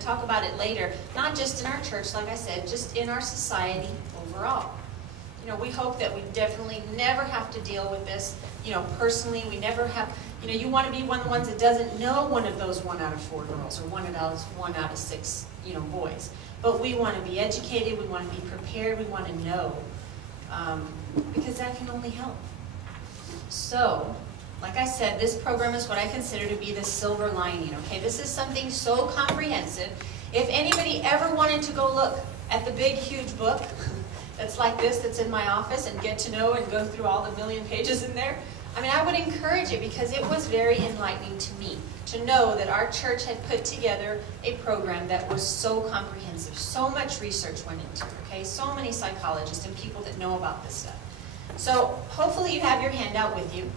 to talk about it later, not just in our church, like I said, just in our society overall. You know, we hope that we definitely never have to deal with this, you know, personally. We never have, you know, you want to be one of the ones that doesn't know one of those 1 out of 4 girls or 1 out of 6, you know, boys. But we want to be educated, we want to be prepared, we want to know, because that can only help. So, like I said, this program is what I consider to be the silver lining, okay? This is something so comprehensive. If anybody ever wanted to go look at the big, huge book that's like this, that's in my office, and get to know and go through all the million pages in there, I mean, I would encourage it, because it was very enlightening to me to know that our church had put together a program that was so comprehensive. So much research went into it, okay? So many psychologists and people that know about this stuff. So hopefully you have your handout with you.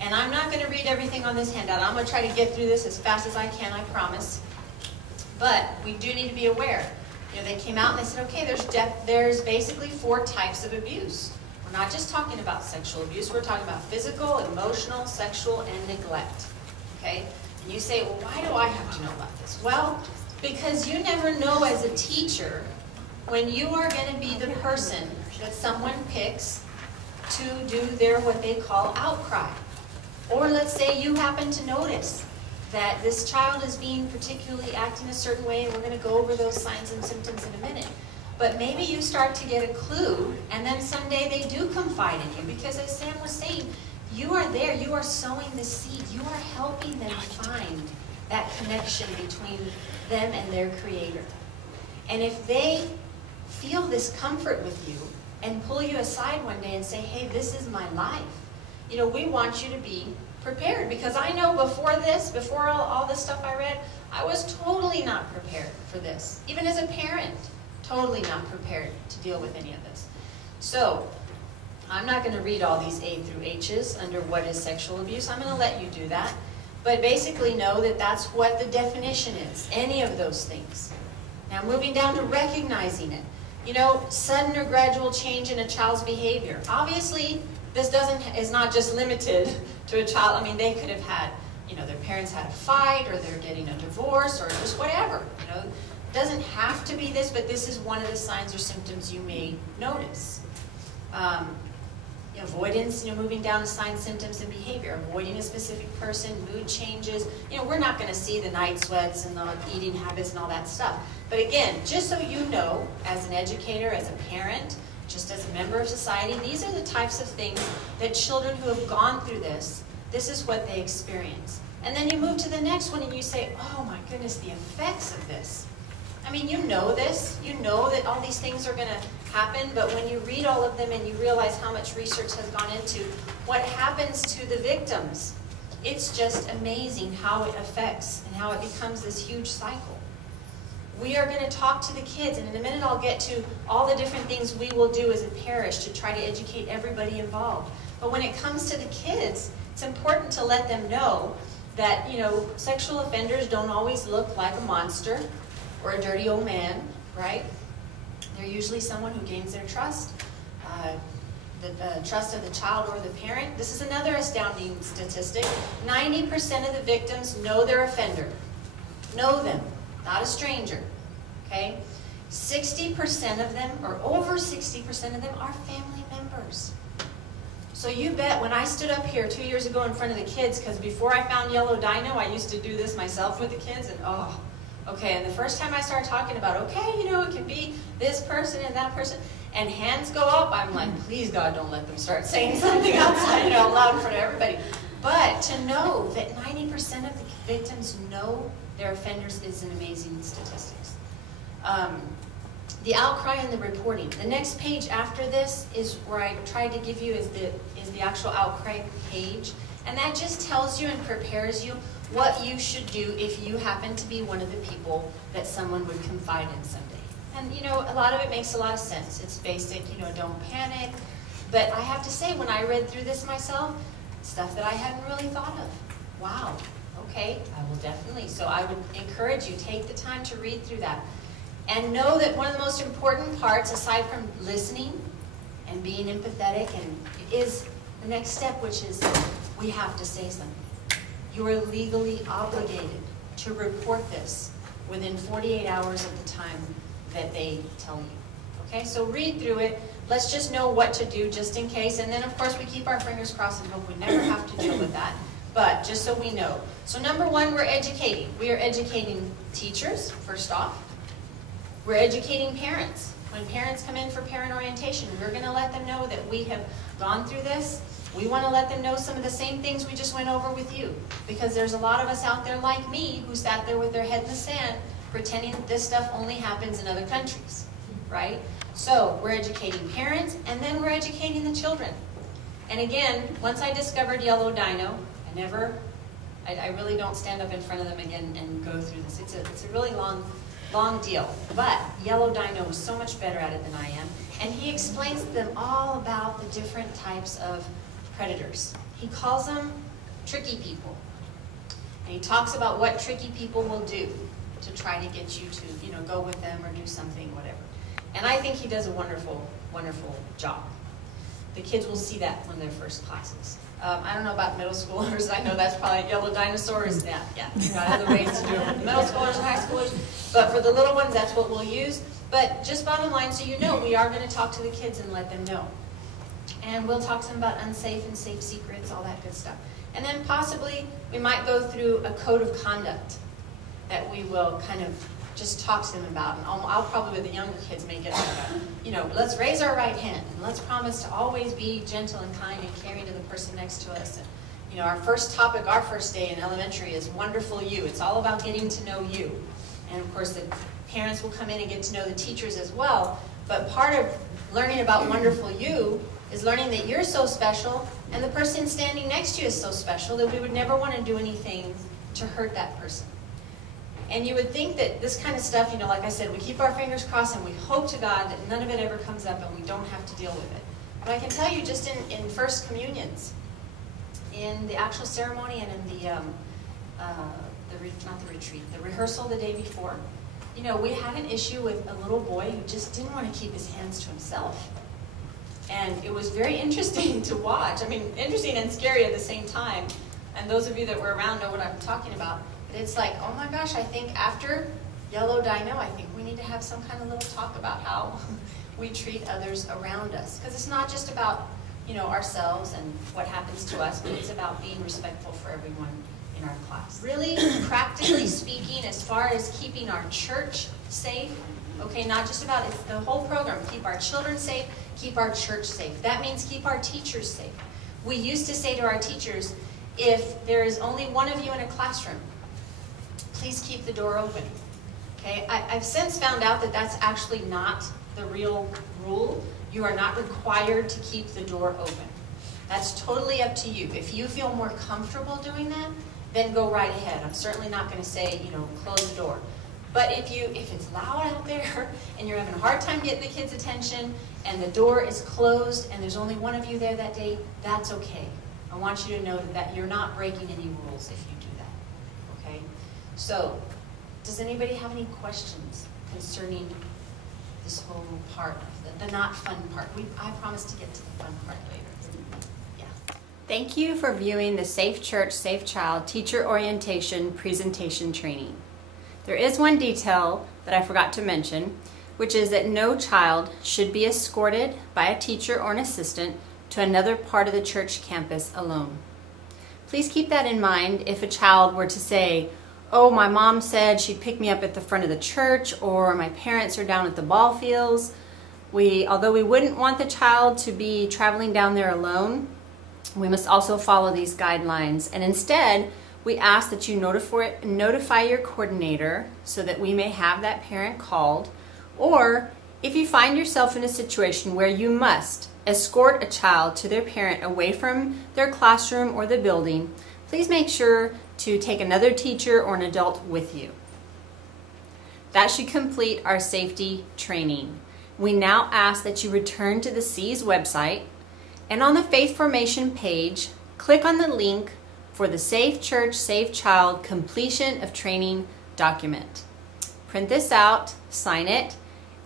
And I'm not going to read everything on this handout. I'm going to try to get through this as fast as I can, I promise. But we do need to be aware. You know, they came out and they said, okay, there's basically 4 types of abuse. We're not just talking about sexual abuse. We're talking about physical, emotional, sexual, and neglect. Okay? And you say, well, why do I have to know about this? Well, because you never know as a teacher when you are going to be the person that someone picks to do their what they call outcry. Or let's say you happen to notice that this child is being particularly acting a certain way, and we're going to go over those signs and symptoms in a minute. But maybe you start to get a clue, and then someday they do confide in you, because as Sam was saying, you are there, you are sowing the seed, you are helping them find that connection between them and their Creator. And if they feel this comfort with you and pull you aside one day and say, hey, this is my life, you know, we want you to be prepared, because I know before this, before all this stuff I read, I was totally not prepared for this. Even as a parent, totally not prepared to deal with any of this. So, I'm not going to read all these A through H's under what is sexual abuse. I'm going to let you do that. But basically know that that's what the definition is, any of those things. Now moving down to recognizing it. You know, sudden or gradual change in a child's behavior. Obviously, this is not just limited to a child. I mean, they could have had, you know, their parents had a fight, or they're getting a divorce, or just whatever. You know, it doesn't have to be this, but this is one of the signs or symptoms you may notice. Avoidance, you know, moving down to signs, symptoms, and behavior. Avoiding a specific person, mood changes. You know, we're not going to see the night sweats and the eating habits and all that stuff. But again, just so you know, as an educator, as a parent, just as a member of society, these are the types of things that children who have gone through this is what they experience. And then you move to the next one and you say, oh my goodness, the effects of this. I mean, you know this. You know that all these things are going to happen, but when you read all of them and you realize how much research has gone into what happens to the victims, it's just amazing how it affects and how it becomes this huge cycle. We are going to talk to the kids, and in a minute I'll get to all the different things we will do as a parish to try to educate everybody involved. But when it comes to the kids, it's important to let them know that, you know, sexual offenders don't always look like a monster or a dirty old man, right? They're usually someone who gains their trust, the trust of the child or the parent. This is another astounding statistic. 90% of the victims know their offender. Know them, not a stranger, okay? 60% of them, or over 60% of them, are family members. So you bet when I stood up here 2 years ago in front of the kids, because before I found Yellow Dino, I used to do this myself with the kids, and oh, okay, and the first time I started talking about, okay, you know, it can be this person and that person, and hands go up, I'm like, please God, don't let them start saying something outside, you know, loud in front of everybody. But to know that 90% of the victims know their offenders is an amazing statistics. The outcry and the reporting. The next page after this is where I tried to give you is the actual outcry page, and that just tells you and prepares you what you should do if you happen to be one of the people that someone would confide in someday. And you know, a lot of it makes a lot of sense. It's basic, you know, don't panic. But I have to say, when I read through this myself, stuff that I hadn't really thought of. Wow, okay, I will definitely. So I would encourage you, take the time to read through that. And know that one of the most important parts, aside from listening and being empathetic, and is the next step, which is we have to say something. You are legally obligated to report this within 48 hours of the time that they tell you. Okay, so read through it. Let's just know what to do just in case. And then, of course, we keep our fingers crossed and hope we never have to deal with that. But just so we know. So number one, we're educating. We are educating teachers, first off. We're educating parents. When parents come in for parent orientation, we're going to let them know that we have gone through this. We want to let them know some of the same things we just went over with you. Because there's a lot of us out there like me who sat there with their head in the sand pretending that this stuff only happens in other countries, right? So we're educating parents, and then we're educating the children. And again, once I discovered Yellow Dino, I really don't stand up in front of them again and go through this. It's a really long deal. But Yellow Dino was so much better at it than I am. And he explains to them all about the different types of predators. He calls them tricky people. And he talks about what tricky people will do to try to get you to, go with them or do something, whatever. And I think he does a wonderful, wonderful job. The kids will see that when they're first classes. I don't know about middle schoolers. I know that's probably Yellow Dinosaurs. Yeah, you got other ways to do it for the middle schoolers and high schoolers. But for the little ones, that's what we'll use. But just bottom line, so you know, we are going to talk to the kids and let them know. And we'll talk to them about unsafe and safe secrets, all that good stuff. And then possibly we might go through a code of conduct that we will kind of just talk to them about. And I'll probably, with the younger kids, make it like a, let's raise our right hand and let's promise to always be gentle and kind and caring to the person next to us. And, our first topic, our first day in elementary is Wonderful You. It's all about getting to know you. And of course, the parents will come in and get to know the teachers as well. But part of learning about Wonderful You is learning that you're so special and the person standing next to you is so special that we would never want to do anything to hurt that person. And you would think that this kind of stuff, like I said, we keep our fingers crossed and we hope to God that none of it ever comes up and we don't have to deal with it. But I can tell you just in First Communions, in the actual ceremony and in the rehearsal the day before, we had an issue with a little boy who just didn't want to keep his hands to himself. And it was very interesting to watch. I mean, interesting and scary at the same time. And those of you that were around know what I'm talking about. But it's like, oh my gosh, I think after Yellow Dino, I think we need to have some kind of little talk about how we treat others around us. Because it's not just about, ourselves and what happens to us, but it's about being respectful for everyone in our class. Really, practically speaking, as far as keeping our church safe, okay, not just about it's the whole program. Keep our children safe, keep our church safe. That means keep our teachers safe. We used to say to our teachers, if there is only one of you in a classroom, please keep the door open. Okay, I've since found out that that's actually not the real rule. You are not required to keep the door open. That's totally up to you. If you feel more comfortable doing that, then go right ahead. I'm certainly not going to say, close the door. But if it's loud out there and you're having a hard time getting the kids' attention and the door is closed and there's only one of you there that day, that's okay. I want you to know that you're not breaking any rules if you do that. Okay? So, does anybody have any questions concerning this whole part of the not fun part? I promise to get to the fun part later. Yeah. Thank you for viewing the Safe Church, Safe Child Teacher Orientation Presentation Training. There is one detail that I forgot to mention, which is that no child should be escorted by a teacher or an assistant to another part of the church campus alone. Please keep that in mind if a child were to say, oh, my mom said she'd pick me up at the front of the church, or my parents are down at the ball fields. Although we wouldn't want the child to be traveling down there alone, we must also follow these guidelines. And instead, we ask that you notify your coordinator so that we may have that parent called. Or if you find yourself in a situation where you must escort a child to their parent away from their classroom or the building, please make sure to take another teacher or an adult with you. That should complete our safety training. We now ask that you return to the C's website, and on the Faith Formation page, click on the link for the Safe Church, Safe Child Completion of Training document. Print this out, sign it,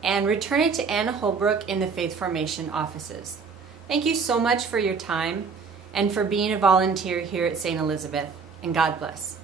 and return it to Anna Holbrook in the Faith Formation offices. Thank you so much for your time and for being a volunteer here at St. Elizabeth, and God bless.